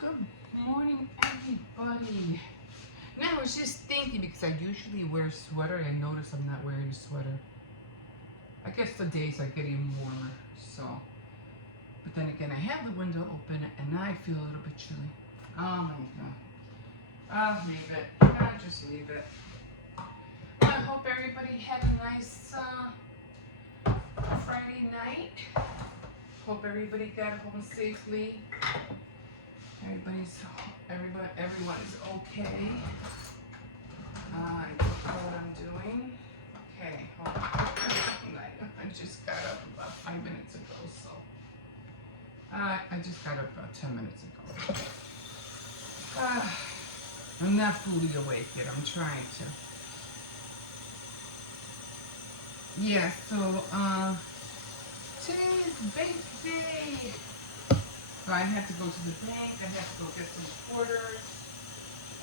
Good morning, everybody. Now, I was just thinking because I usually wear a sweater and I notice I'm not wearing a sweater. I guess the days are getting warmer, so. But then again, I have the window open and I feel a little bit chilly. Oh my god. I'll leave it. I'll just leave it. Well, I hope everybody had a nice Friday night. Hope everybody got home safely. Everyone is okay. I don't know what I'm doing. Okay, hold on. I just got up about 5 minutes ago, so. I just got up about 10 minutes ago. I'm not fully awake yet. I'm trying to. Yeah, so, today's bank day. So I have to go to the bank, I have to go get some orders,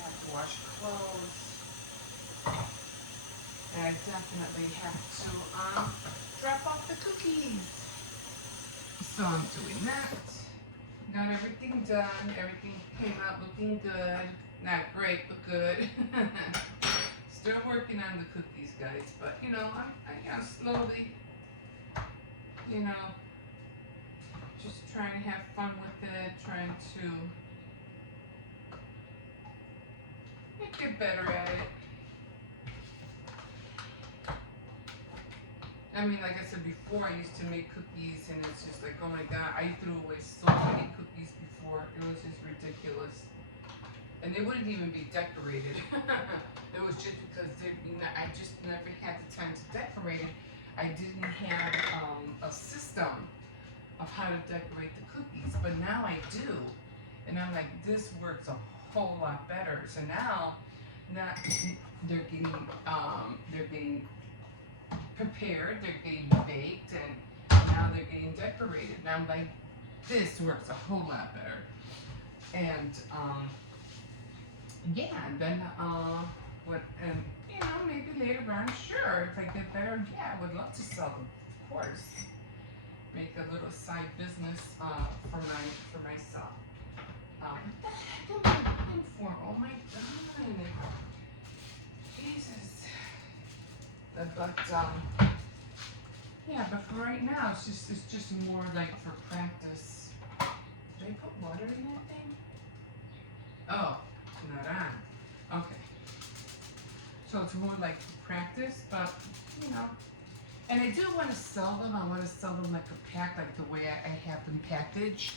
I have to wash clothes, and I definitely have to drop off the cookies. So I'm doing that. Got everything done, everything came out looking good. Not great, but good. Still working on the cookies, guys, but you know, I'm slowly, you know, just trying to have fun with it, trying to get better at it. I mean, like I said before, I used to make cookies and it's just like, oh my god, I threw away so many cookies before. It was just ridiculous. And they wouldn't even be decorated. It was just because I just never had the time to decorate it. I didn't have a system of how to decorate the cookies, but now I do, and I'm like, this works a whole lot better. So now, they're getting prepared, they're getting baked, and now they're getting decorated. And I'm like, this works a whole lot better. And yeah, and then you know, maybe later on, sure, if I get better, yeah, I would love to sell them, of course. Make a little side business for myself. What the heck am I looking for? Oh my god, Jesus. But yeah, but for right now, it's just more like for practice. Did I put water in that thing? Oh, not on. Okay. So it's more like for practice, but you know. And I do want to sell them. I want to sell them like a pack, like the way I have them packaged.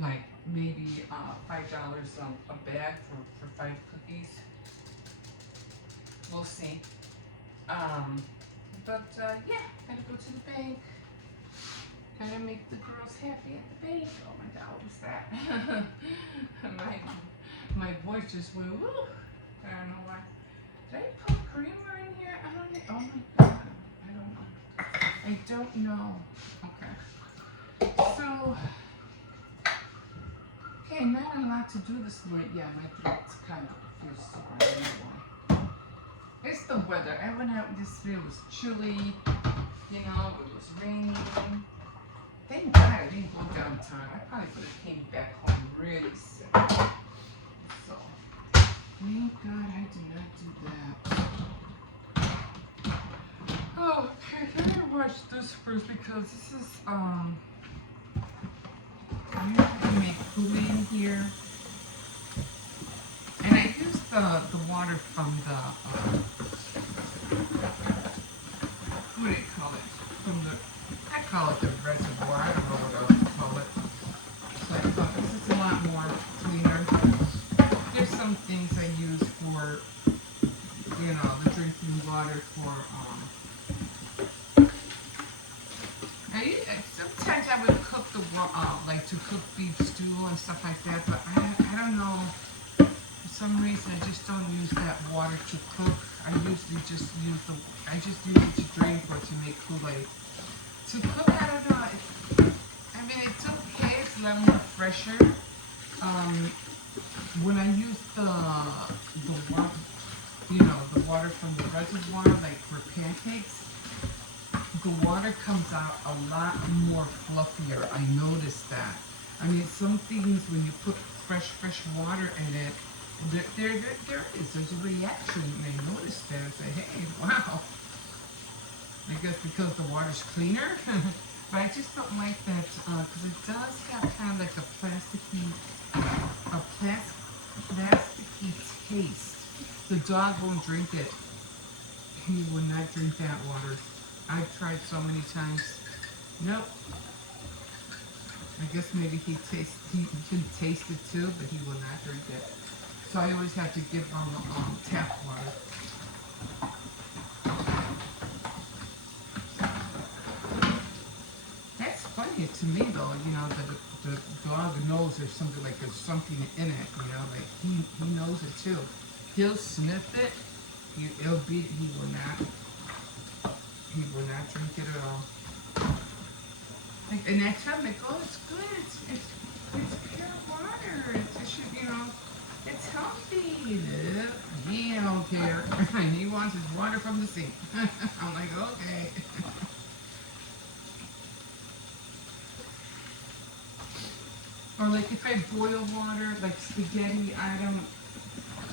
Like maybe $5 a bag for 5 cookies. We'll see. But yeah, gotta go to the bank. Gotta make the girls happy at the bank. Oh my god, what was that? my voice just went woo. I don't know why. Did I put creamer in here? I don't know. Oh my god. I don't know. Okay. So, okay, not a lot to do this morning. Yeah, my throat's kind of feels sore anyway. It's the weather. I went out yesterday. It was chilly. You know, it was raining. Thank God I didn't go downtown. I probably could have came back home really sick. So, thank God I did not do that. Oh, okay, let me watch this first because this is, I have to make food in here. And I use the water from the, what do you call it? I call it the reservoir. I don't know what else to call it. So I thought this is a lot more cleaner. There's some things I use for, you know, the drinking water for, sometimes I would cook like to cook beef stew and stuff like that, but I don't know, for some reason I just don't use that water to cook. I usually just use it to drink or to make Kool-Aid. To cook, I don't know, I mean, it's okay, it's a lot more fresher. When I use the water, you know, the water from the reservoir, like for pancakes, the water comes out a lot more fluffier. I noticed that. I mean, some things when you put fresh water in it, there's a reaction. They notice that and say, hey, wow. I guess because the water's cleaner. But I just don't like that because it does have kind of like a plasticky taste. The dog won't drink it. He will not drink that water. I've tried so many times. Nope. I guess maybe he can taste it too, but he will not drink it. So I always have to give him tap water. That's funny to me though, you know, that the dog knows there's something in it, you know, like he knows it too. He'll sniff it. He will not drink it at all. And I tell him, oh, it's good. It's pure water. It should, you know, it's healthy. He don't care. He wants his water from the sink. I'm like, okay. Or like if I boil water, like spaghetti, I don't,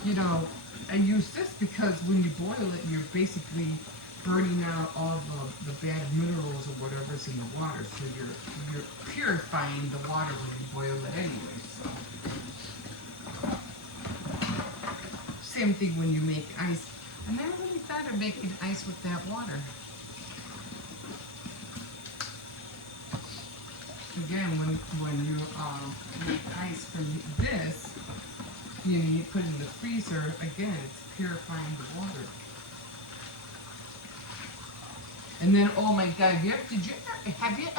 you know, I use this because when you boil it, you're basically burning out all the bad minerals or whatever's in the water. So you're purifying the water when you boil it anyway. So same thing when you make ice. I never really thought of making ice with that water. Again, when you make ice from this, you put it in the freezer. Again, it's purifying the water. And then, oh my God, have you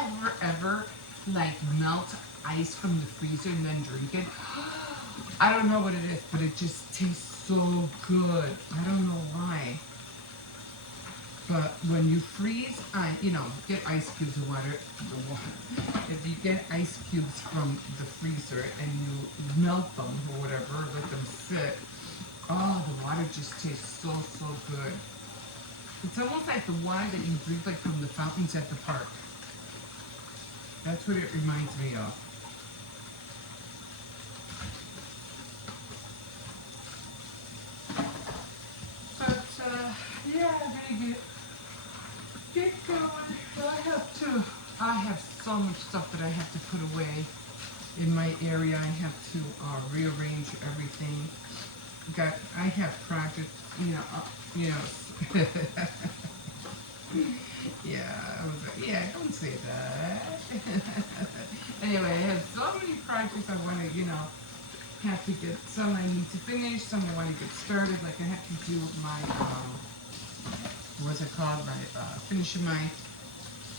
ever like melt ice from the freezer and then drink it? I don't know what it is, but it just tastes so good. I don't know why. But when you freeze, you know, get ice cubes of water. If you get ice cubes from the freezer and you melt them or whatever, let them sit, oh, the water just tastes so good. It's almost like the water that you drink like from the fountains at the park. That's what it reminds me of. But yeah, I'm gonna get going. I have so much stuff that I have to put away in my area. I have to rearrange everything. I have projects, you know. Yeah, don't say that. Anyway, I have so many projects I want to, you know, have to get. Some I need to finish, some I want to get started. Like I have to do my, what's it called? Finishing my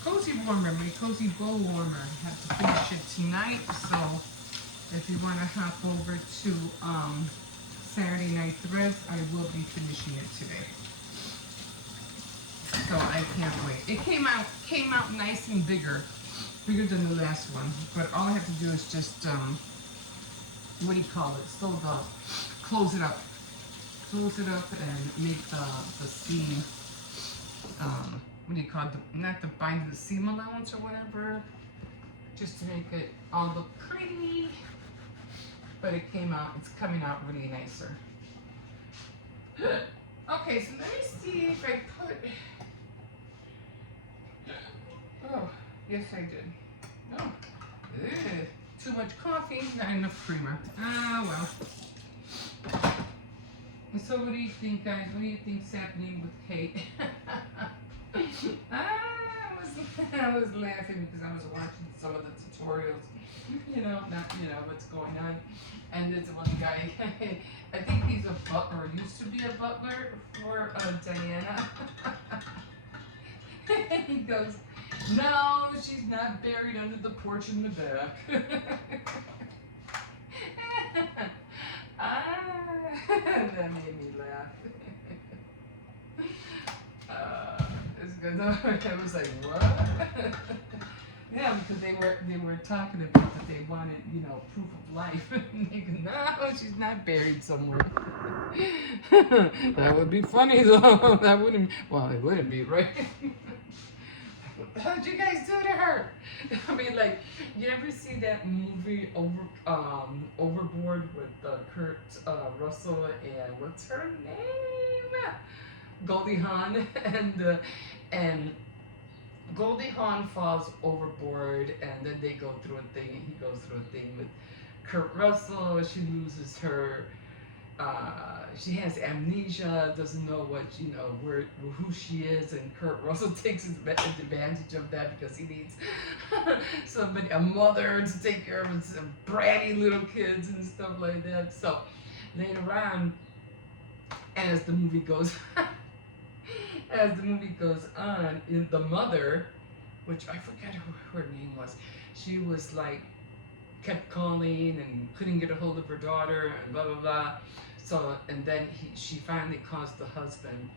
cozy warmer, my cozy bowl warmer. I have to finish it tonight. So if you want to hop over to Saturday Night Threads, I will be finishing it today. So I can't wait. It came out nice and bigger than the last one. But all I have to do is just what do you call it? So close it up and make the seam. What do you call it? Not the bind the seam allowance or whatever. Just to make it all look pretty. But it's coming out really nicer. Okay, so let me see if I put. Oh, yes I did. Oh, too much coffee, not enough creamer. Ah, well. So what do you think, guys? What do you think's happening with Kate? I was laughing because I was watching some of the tutorials. You know, what's going on. And there's one guy, I think he's a butler, used to be a butler for Diana. He goes, no, she's not buried under the porch in the back. That made me laugh. It's good. I was like, what? Yeah, because they were talking about that they wanted, you know, proof of life. And they go, no, she's not buried somewhere. That would be funny though. That wouldn't. Well, it wouldn't be, right? How'd you guys do to her? I mean, like, you ever see that movie Overboard with Kurt Russell and what's her name? Goldie Hawn and Goldie Hawn falls overboard, and then they go through a thing. He goes through a thing with Kurt Russell. She loses her. She has amnesia, doesn't know what who she is, and Kurt Russell takes advantage of that because he needs somebody, a mother, to take care of his bratty little kids and stuff like that. So later on, as the movie goes, on, the mother, which I forget who her name was, she was like kept calling and couldn't get a hold of her daughter and blah blah blah. So, and then she finally calls the husband,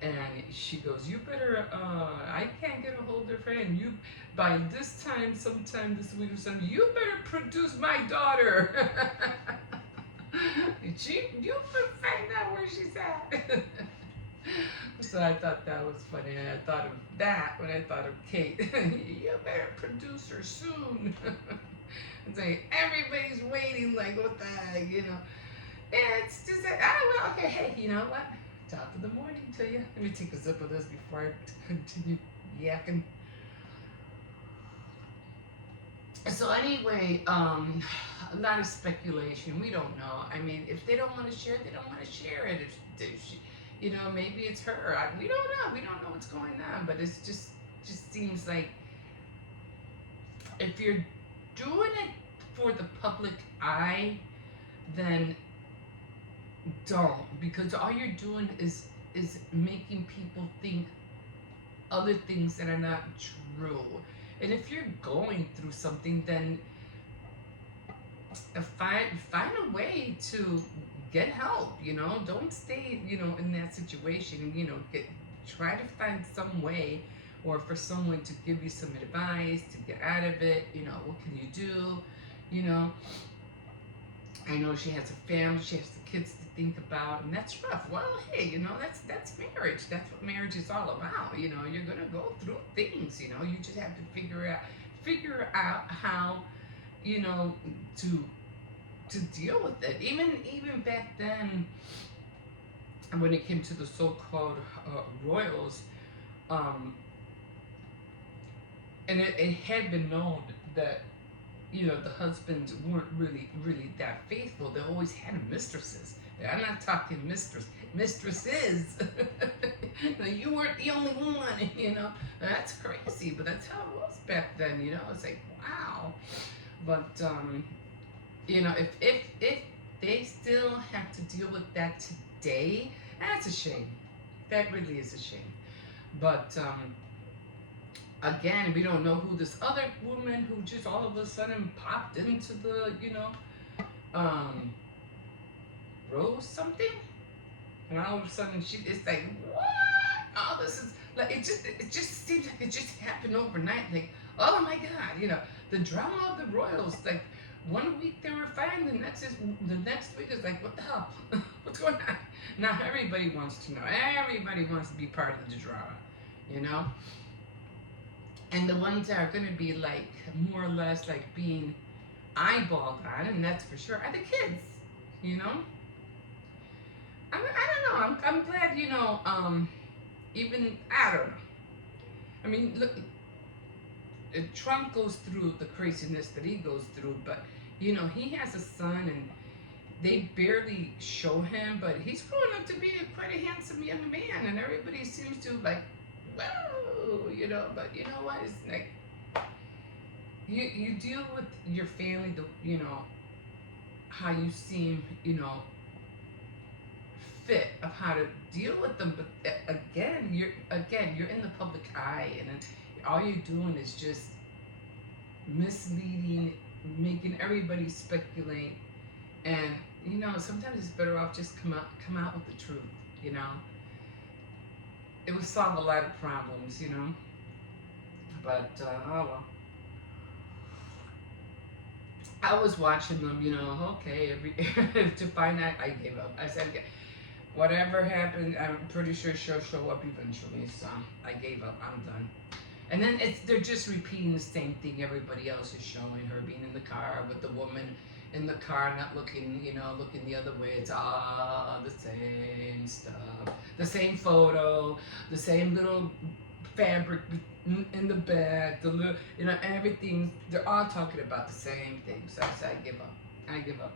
and she goes, "You better, I can't get a hold of her, and you, by this time, sometime this week or something, you better produce my daughter." You better find out where she's at. So I thought that was funny, and I thought of that when I thought of Kate. You better produce her soon. It's like everybody's waiting, like, what the heck, It's just like, well, okay, hey, you know what? Top of the morning to you. Let me take a sip of this before I continue yakking. So anyway, a lot of speculation. We don't know. I mean, if they don't want to share it, they don't want to share it. If she, maybe it's her. We don't know. We don't know what's going on. But it's just seems like if you're doing it for the public eye, then don't, because all you're doing is making people think other things that are not true. And if you're going through something, then find a way to get help. Don't stay in that situation. Try to find some way, or for someone to give you some advice to get out of it. What can you do? I know she has a family, she has the kids to think about, and that's rough. Well, hey, that's marriage. That's what marriage is all about. You're gonna go through things. You just have to figure out how, to deal with it. Even back then, when it came to the so-called royals, and it had been known that the husbands weren't really that faithful. They always had mistresses. I'm not talking mistresses. You weren't the only one. That's crazy, but that's how it was back then. It's like, wow. But if they still have to deal with that today, that's a shame. That really is a shame. But again, we don't know who this other woman who just all of a sudden popped into the, Rose something, and all of a sudden it's like, what? All this is like, it just seems like it just happened overnight. Like, oh my God, the drama of the royals. Like, 1 week they were fine, the next week is like, what the hell? What's going on? Now everybody wants to know. Everybody wants to be part of the drama, And the ones that are going to be like more or less like being eyeballed on, and that's for sure, are the kids. I don't know. I'm glad. Even I don't know. I mean, look, Trump goes through the craziness that he goes through, but he has a son, and they barely show him, but he's growing up to be quite a handsome young man, and everybody seems to like, whoa, but you know what? It's like you deal with your family, how you seem, fit of how to deal with them. But again, you're in the public eye, and all you're doing is just misleading, making everybody speculate, and sometimes it's better off just come out with the truth. It would solve a lot of problems, But oh well. I was watching them, okay, to find out, I gave up. I said, okay, whatever happened, I'm pretty sure she'll show up eventually, so I gave up. I'm done. And then they're just repeating the same thing everybody else is showing. Her being in the car with the woman in the car, not looking, looking the other way. It's all the same stuff. The same photo, the same little fabric in the back, the little, everything. They're all talking about the same thing. So I said, I give up. I give up.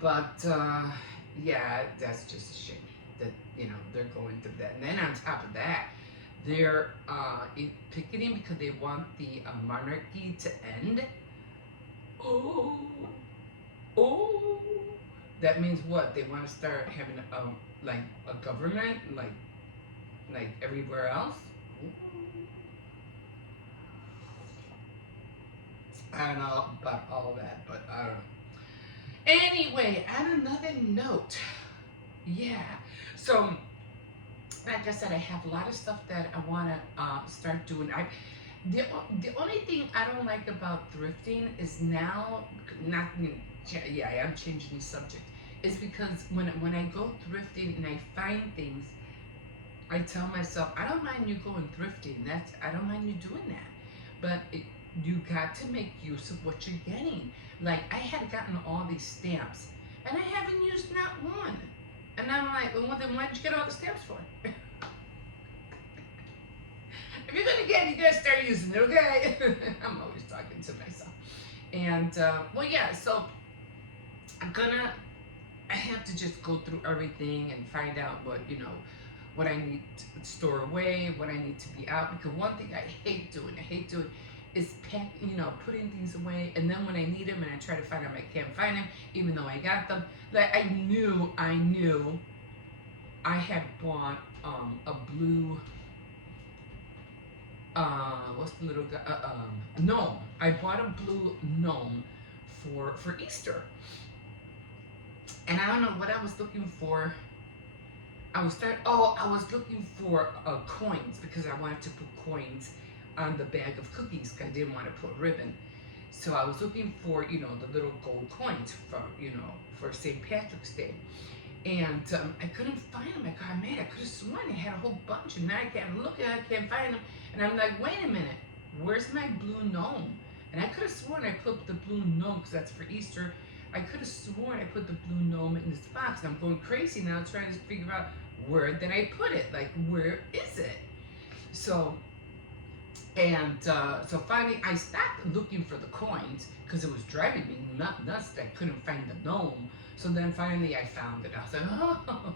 But yeah, that's just a shame that they're going through that. And then on top of that, they're picketing because they want the monarchy to end. Oh, that means what? They want to start having like a government, like everywhere else. I don't know about all that, but I don't know. Anyway, on another note, yeah. So, like I said, I have a lot of stuff that I want to start doing. The only thing I don't like about thrifting is now, not, yeah, I am changing the subject, is because when I go thrifting and I find things, I tell myself, I don't mind you going thrifting. I don't mind you doing that, but you got to make use of what you're getting. Like, I had gotten all these stamps, and I haven't used not one. And I'm like, well, then why'd you get all the stamps for? If you're gonna get it, you gotta start using it, okay? I'm always talking to myself. And, well, yeah, so I have to just go through everything and find out what I need to store away, what I need to be out. Because one thing I hate doing is putting things away, and then when I need them and I try to find them, I can't find them, even though I got them. Like, I knew I had bought a blue, what's the little guy, gnome. I bought a blue gnome for Easter, and I don't know what I was looking for. I was looking for coins, because I wanted to put coins on the bag of cookies, because I didn't want to put ribbon. So I was looking for, the little gold coins for St. Patrick's Day. And I couldn't find them. I got mad. I could have sworn I had a whole bunch, and now I can't look at it, I can't find them. And I'm like, wait a minute, where's my blue gnome? And I could have sworn I put the blue gnome, because that's for Easter. I could have sworn I put the blue gnome in this box, and I'm going crazy now trying to figure out where did I put it? Like, where is it? So finally I stopped looking for the coins, because it was driving me nuts that I couldn't find the gnome. So then finally I found it. I was like, oh,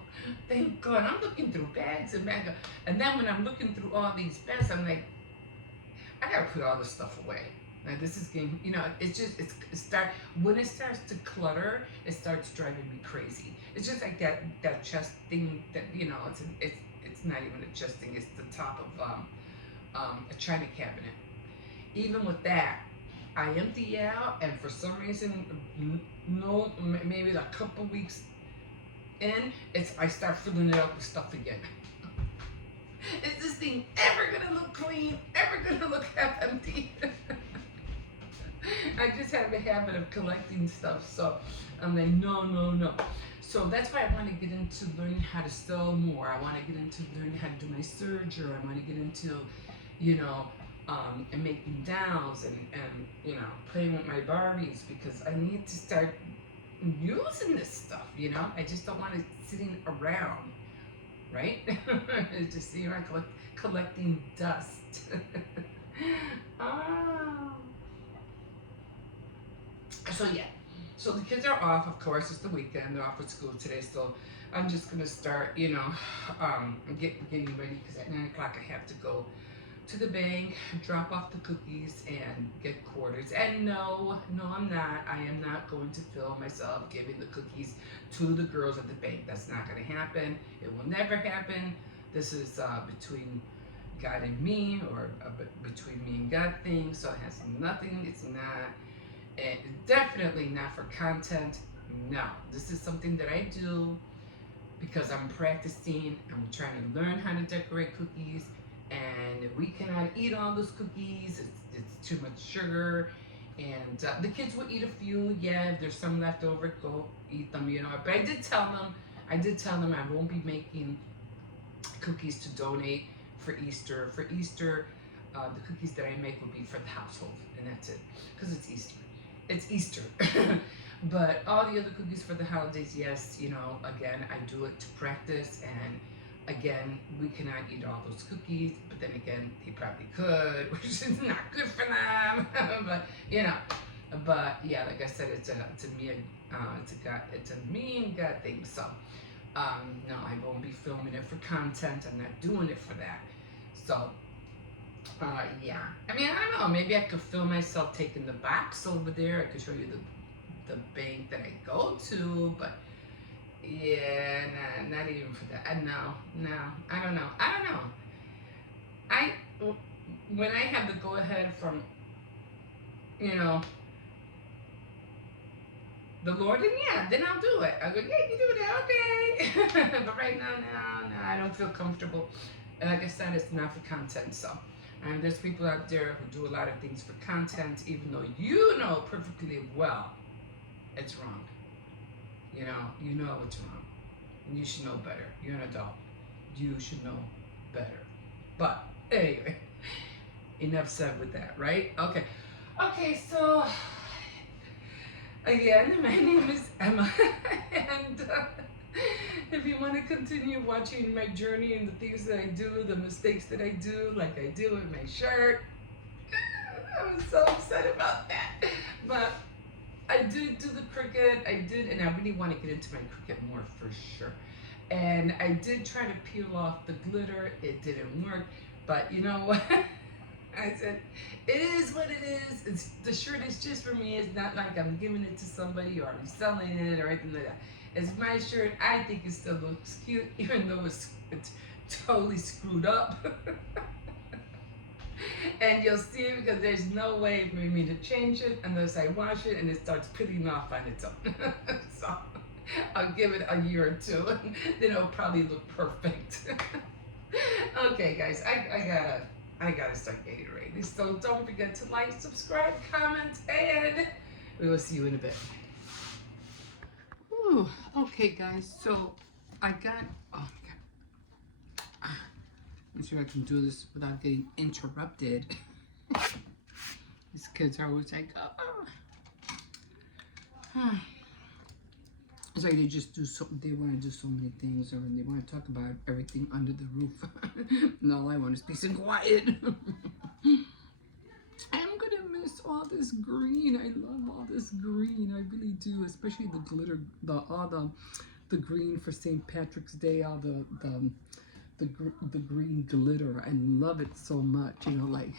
thank God. I'm looking through bags and bags. And then when I'm looking through all these bags, I'm like, I gotta put all this stuff away. Like, this is getting, when it starts to clutter, it starts driving me crazy. It's just like that chest thing that, it's not even a chest thing, it's the top of a china cabinet. Even with that, I empty out, and for some reason, maybe a couple weeks in, I start filling it up with stuff again. Is this thing ever gonna look clean? Ever gonna look half empty? I just have a habit of collecting stuff, so I'm like, no. So that's why I want to get into learning how to sew more. I want to get into learning how to do my serger. I want to get into, and making dolls and playing with my Barbies, because I need to start using this stuff. I just don't want it sitting around, right? Just sitting around collecting dust. Oh. So yeah, so the kids are off, of course, it's the weekend, they're off at school today, so I'm just going to start, getting ready, because at 9 o'clock I have to go to the bank, drop off the cookies, and get quarters. And no, I'm not. I am not going to film myself giving the cookies to the girls at the bank. That's not going to happen. It will never happen. This is between God and me, or between me and God thing, so it has nothing, it's not. And definitely not for content. No, this is something that I do because I'm practicing. I'm trying to learn how to decorate cookies, and we cannot eat all those cookies. It's too much sugar, and the kids will eat a few. Yeah, if there's some left over, go eat them. But I did tell them I won't be making cookies to donate for Easter. For Easter, the cookies that I make will be for the household, and that's it, because it's Easter. It's Easter. But all the other cookies for the holidays, yes, you know, again, I do it to practice, and again, we cannot eat all those cookies, but then again, they probably could, which is not good for them. But you know, but yeah, like I said, it's a me, it's a me and God thing. So no, I won't be filming it for content. I'm not doing it for that. So yeah, I mean, I don't know. Maybe I could film myself taking the box over there. I could show you the bank that I go to, but yeah, nah, not even for that. No, I don't know. I when I have the go ahead from, you know, the Lord, and yeah, then I'll do it. I'll go, yeah, you do that, okay. But right now, no, I don't feel comfortable. And like I said, it's not for content. So, and there's people out there who do a lot of things for content, even though you know perfectly well it's wrong. You know it's wrong. And you should know better. You're an adult. You should know better. But anyway, enough said with that, right? Okay. Okay, so again, my name is Emma, and if you want to continue watching my journey and the things that I do, the mistakes that I do, like I do with my shirt, I'm so upset about that. But I did do the Cricut, and I really want to get into my Cricut more for sure. And I did try to peel off the glitter. It didn't work, but you know what? I said, it is what it is. The shirt is just for me. It's not like I'm giving it to somebody or I'm selling it or anything like that. It's my shirt. I think it still looks cute, even though it's totally screwed up. And you'll see it because there's no way for me to change it unless I wash it and it starts peeling off on its own. So I'll give it a year or two, then it'll probably look perfect. Okay, guys, I gotta start getting ready. So don't forget to like, subscribe, comment, and we will see you in a bit. Ooh, okay, guys. So I got. Oh my God. I'm sure I can do this without getting interrupted. These kids are always like, oh. It's like they just do so. They want to do so many things, or they want to talk about everything under the roof. And all I want is peace and quiet. I'm gonna miss all this green. I love all this green. I really do, especially the glitter, the green for St. Patrick's Day. All the green glitter. I love it so much. You know, like,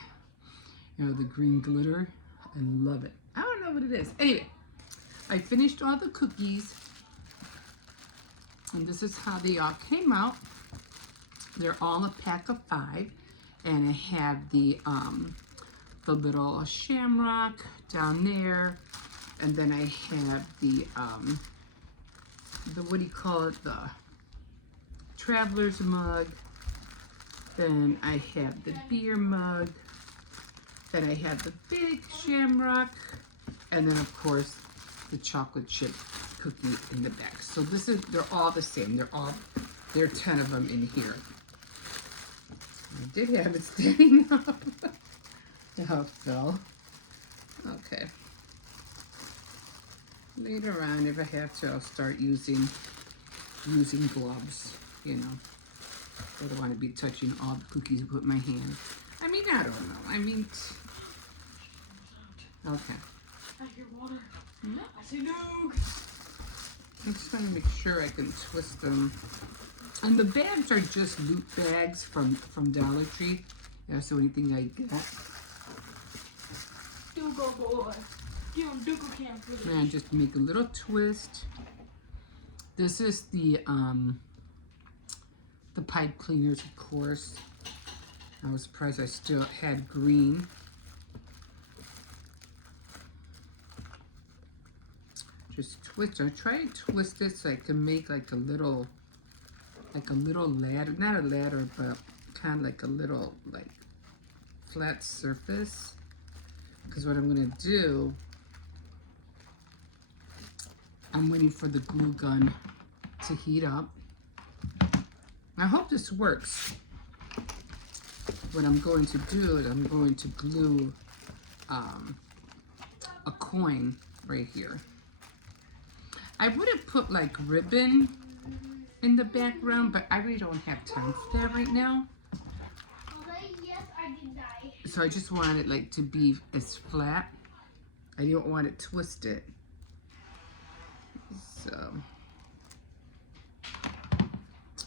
you know, the green glitter. I love it. I don't know what it is. Anyway, I finished all the cookies. And this is how they all came out. They're all a pack of 5. And I have the little shamrock down there. And then I have the what do you call it? The traveler's mug. Then I have the beer mug. Then I have the big shamrock. And then of course the chocolate chip cookie in the back. So they're all the same. There are 10 of them in here. I did have it standing up. Oh, it fell. Okay. Later on, if I have to, I'll start using gloves, you know. I don't want to be touching all the cookies with my hand. I mean, I don't know. I mean, okay. I hear water. Hmm? I see Doug. I'm just trying to make sure I can twist them. And the bags are just loot bags from Dollar Tree. That's the only thing I get. Dougal boy. Give him Dougal can for And just make a little twist. This is the pipe cleaners, of course. I was surprised I still had green. Just twist it. Try to twist it so I can make like a little ladder. Not a ladder, but kind of like a little like flat surface. Because what I'm gonna do, I'm waiting for the glue gun to heat up. I hope this works. what I'm going to do is I'm going to glue a coin right here. I would have put like ribbon in the background, but I really don't have time for that right now. Yes, I did die. So I just want it like to be as flat. I don't want it twisted. So,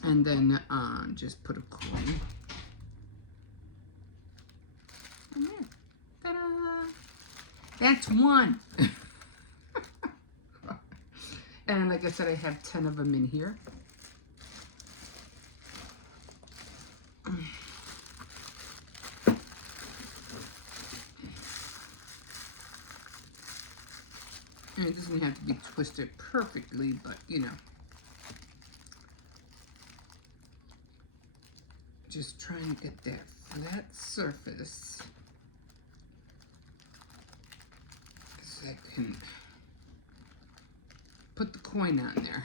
and then just put a coin. And there. Ta-da! That's one. And like I said, I have 10 of them in here. And it doesn't have to be twisted perfectly, but you know. Just trying to get that flat surface so I can put the coin on there.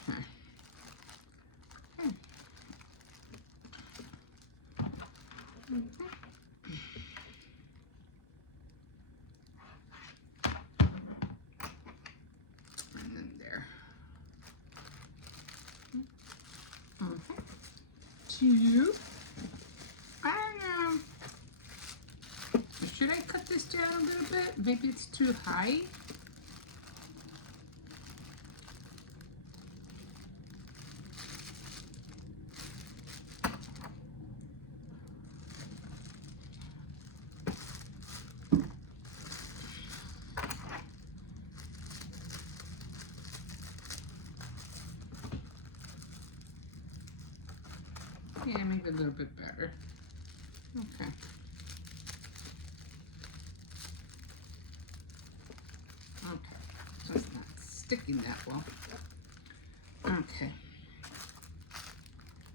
Okay. And then there. Okay. Two. I don't know. Should I cut this down a little bit? Maybe it's too high. Yeah, maybe a little bit better. Okay. Okay. So it's not sticking that well. Okay.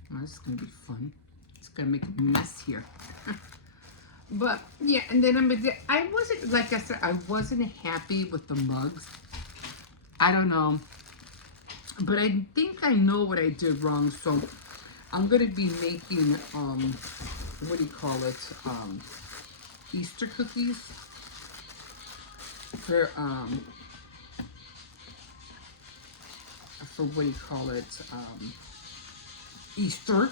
Well, this is going to be fun. It's going to make a mess here. But, yeah, and then I wasn't, like I said, I wasn't happy with the mugs. I don't know. But I think I know what I did wrong, so I'm going to be making, what do you call it, Easter cookies for what do you call it, Easter.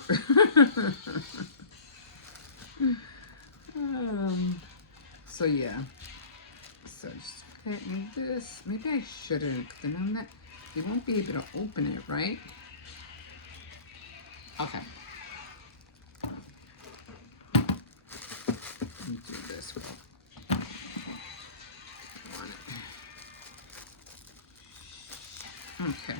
So yeah, so just getting this. Maybe I shouldn't, then I'm not, you won't be able to open it, right? Okay. Let me do this girl. Want it. Okay.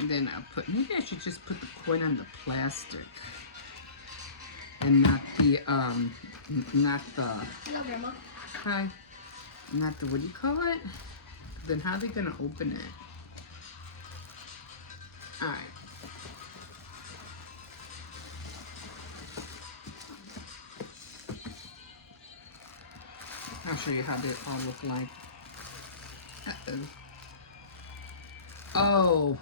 And then I'll put, maybe I should just put the coin on the plastic and not the, Hello, Grandma. hi, not the, what do you call it? Then how are they gonna open it? Alright. I'll show you how they all look like. Uh-oh. Oh.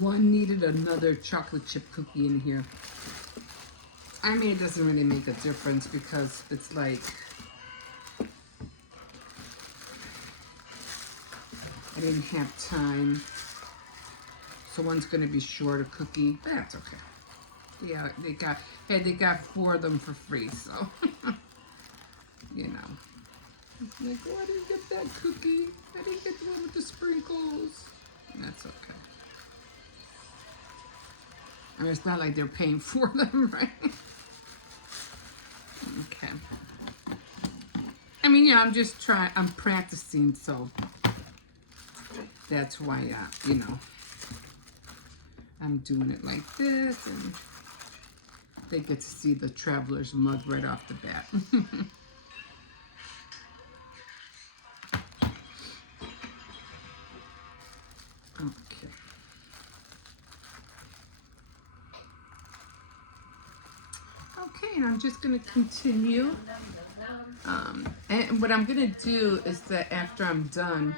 One needed another chocolate chip cookie in here. I mean, it doesn't really make a difference because it's like, I didn't have time. So one's gonna be short a cookie, but that's okay. Yeah, they got 4 of them for free, so you know. It's like, oh, I didn't get that cookie. I didn't get the one with the sprinkles. And that's okay. I mean, it's not like they're paying for them, right? Okay. I mean, yeah, I'm practicing, so that's why, you know, I'm doing it like this, and they get to see the traveler's mug right off the bat. Okay. Okay, and I'm just gonna continue. And what I'm gonna do is that after I'm done,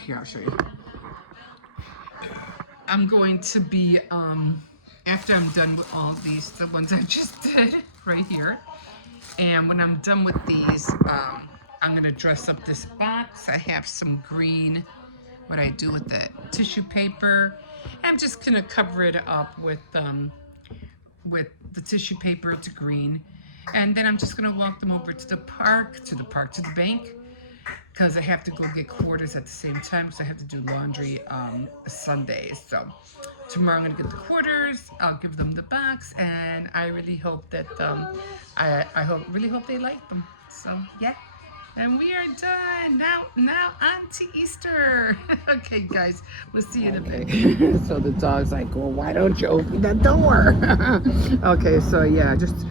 here, I'll show you. I'm going to be, after I'm done with all these, the ones I just did right here. And when I'm done with these, I'm gonna dress up this box. I have some green, what I do with the tissue paper. I'm just gonna cover it up with the tissue paper to green. And then I'm just gonna walk them over to the bank, because I have to go get quarters at the same time, so I have to do laundry Sundays. So tomorrow I'm gonna get the quarters, I'll give them the box, and I really hope that really hope they like them. So yeah. And we are done. Now on to Easter. Okay, guys, we'll see you in a bit. So the dog's like, well, why don't you open the door? Okay, so yeah, just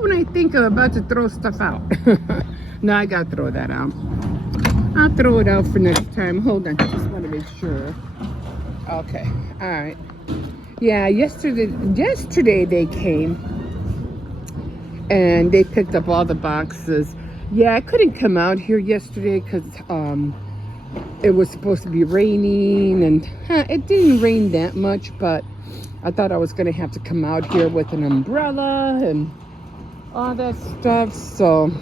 when I think I'm about to throw stuff out. No, I gotta throw that out. I'll throw it out for next time. Hold on, just want to make sure. Okay, all right. Yeah, yesterday they came and they picked up all the boxes. Yeah, I couldn't come out here yesterday because it was supposed to be raining, and it didn't rain that much, but I thought I was going to have to come out here with an umbrella and all that stuff. So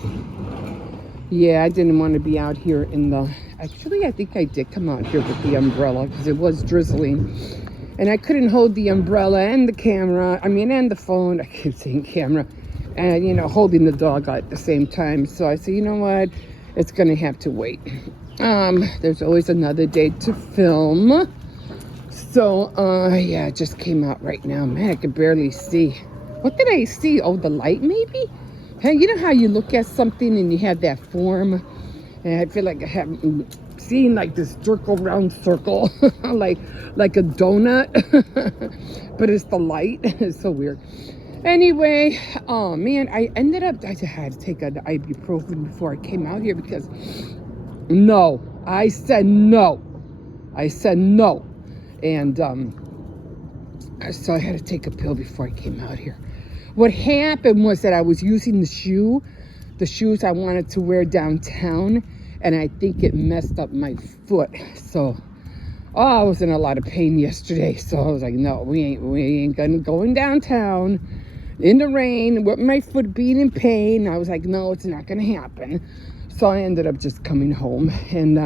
yeah, I didn't want to be out here in the... Actually, I think I did come out here with the umbrella because it was drizzling. And I couldn't hold the umbrella and the camera, and the phone. I keep saying camera. And, holding the dog at the same time. So I said, you know what? It's going to have to wait. There's always another day to film. So, yeah, it just came out right now. Man, I could barely see. What did I see? Oh, the light maybe? Hey, you know how you look at something and you have that form? And I feel like I have seen like this round circle, like a donut. But it's the light. It's so weird. Anyway, oh man, I had to take an ibuprofen before I came out here because I said no. And so I had to take a pill before I came out here. What happened was that I was using the shoes I wanted to wear downtown, and I think it messed up my foot. So I was in a lot of pain yesterday, so I was like, no, we ain't going downtown in the rain with my foot being in pain. I was like, no, it's not gonna happen. So I ended up just coming home, and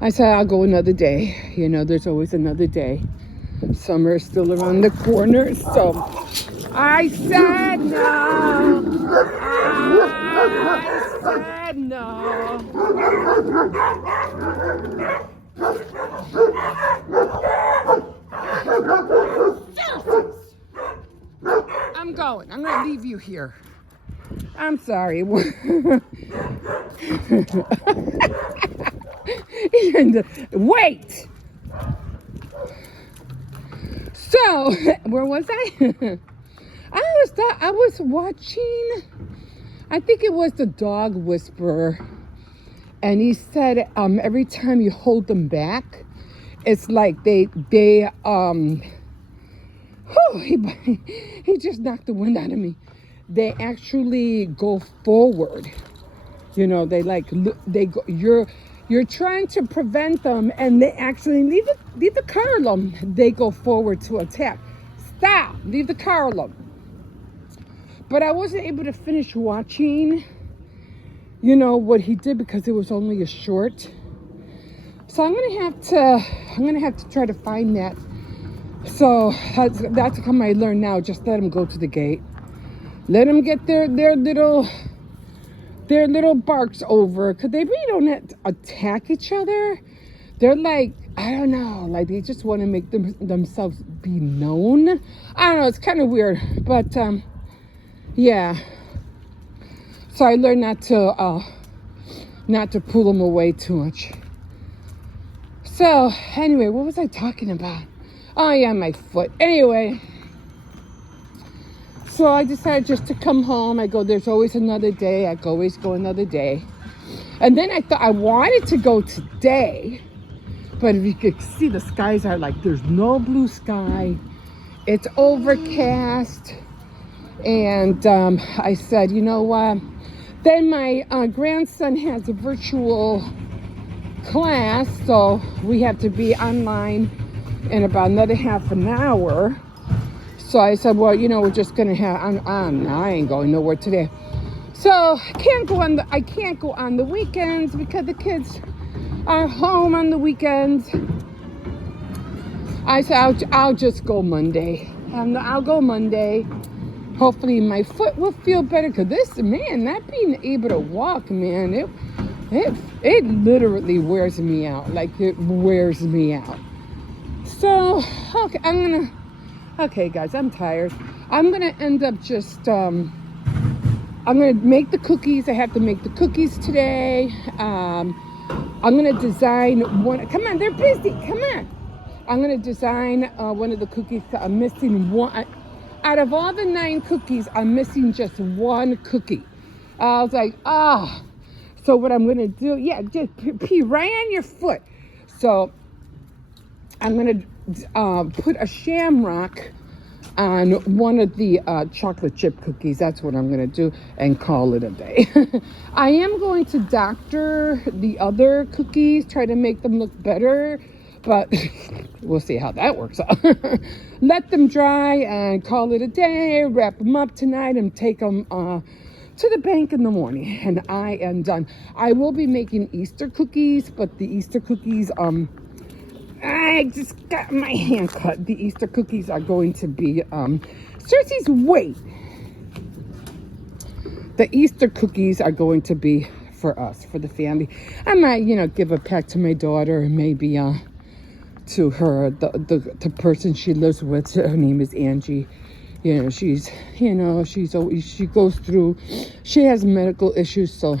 I said, I'll go another day. There's always another day. Summer is still around the corner, so I said no. I said no. I'm going. I'm going to leave you here. I'm sorry. Wait. So, where was I? I was watching, I think it was the Dog Whisperer. And he said, every time you hold them back, it's like he just knocked the wind out of me. They actually go forward. They go, you're trying to prevent them, and they actually leave the car alone. They go forward to attack. Stop, leave the car alone. But I wasn't able to finish watching, what he did because it was only a short. So I'm gonna have to try to find that. So that's how I learn now. Just let them go to the gate. Let them get their little barks over, because they really don't attack each other. They're like, I don't know, like they just want to make themselves be known. I don't know, it's kind of weird, but yeah. So I learned not to pull them away too much. So anyway, what was I talking about? Oh yeah, my foot. Anyway, so I decided just to come home. I go, there's always another day. I always go another day. And then I thought I wanted to go today, but if you could see, the skies are like, there's no blue sky. It's overcast. And I said, you know what? Then my grandson has a virtual class, so we have to be online in about another half an hour. So I said, well, you know, we're just gonna have. I ain't going nowhere today. So I can't go on the weekends because the kids are home on the weekends. I said I'll just go Monday. I'll go Monday. Hopefully my foot will feel better, because not being able to walk, man, it literally wears me out. Like, it wears me out. So okay guys, I'm tired. I'm gonna end up just I'm gonna make the cookies. I have to make the cookies today. I'm gonna design one. Come on, they're busy. Come on. I'm gonna design one of the cookies. I'm missing one. Out of all the 9 cookies, I'm missing just one cookie. I was like, So what I'm gonna do? Yeah, just pee right on your foot. So I'm gonna put a shamrock on one of the chocolate chip cookies. That's what I'm gonna do, and call it a day. I am going to doctor the other cookies, try to make them look better, but we'll see how that works out. Let them dry and call it a day, wrap them up tonight, and take them to the bank in the morning, and I am done. I will be making Easter cookies, but the Easter cookies, I just got my hand cut. The Easter cookies are going to be, Cersei's wait. The Easter cookies are going to be for us, for the family. I might, give a pack to my daughter, and maybe, to her, the person she lives with. Her name is Angie. She goes through, she has medical issues, so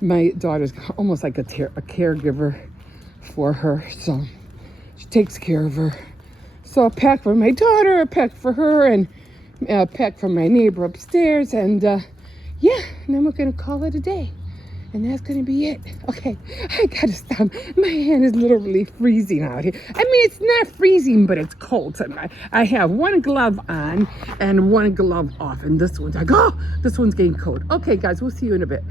my daughter's almost like a caregiver for her, so she takes care of her. So a pack for my daughter, a pack for her, and a pack for my neighbor upstairs, and and then we're gonna call it a day. And that's going to be it. Okay, I got to stop. My hand is literally freezing out here. I mean, it's not freezing, but it's cold. So I have one glove on and one glove off. And this one's like, this one's getting cold. Okay, guys, we'll see you in a bit.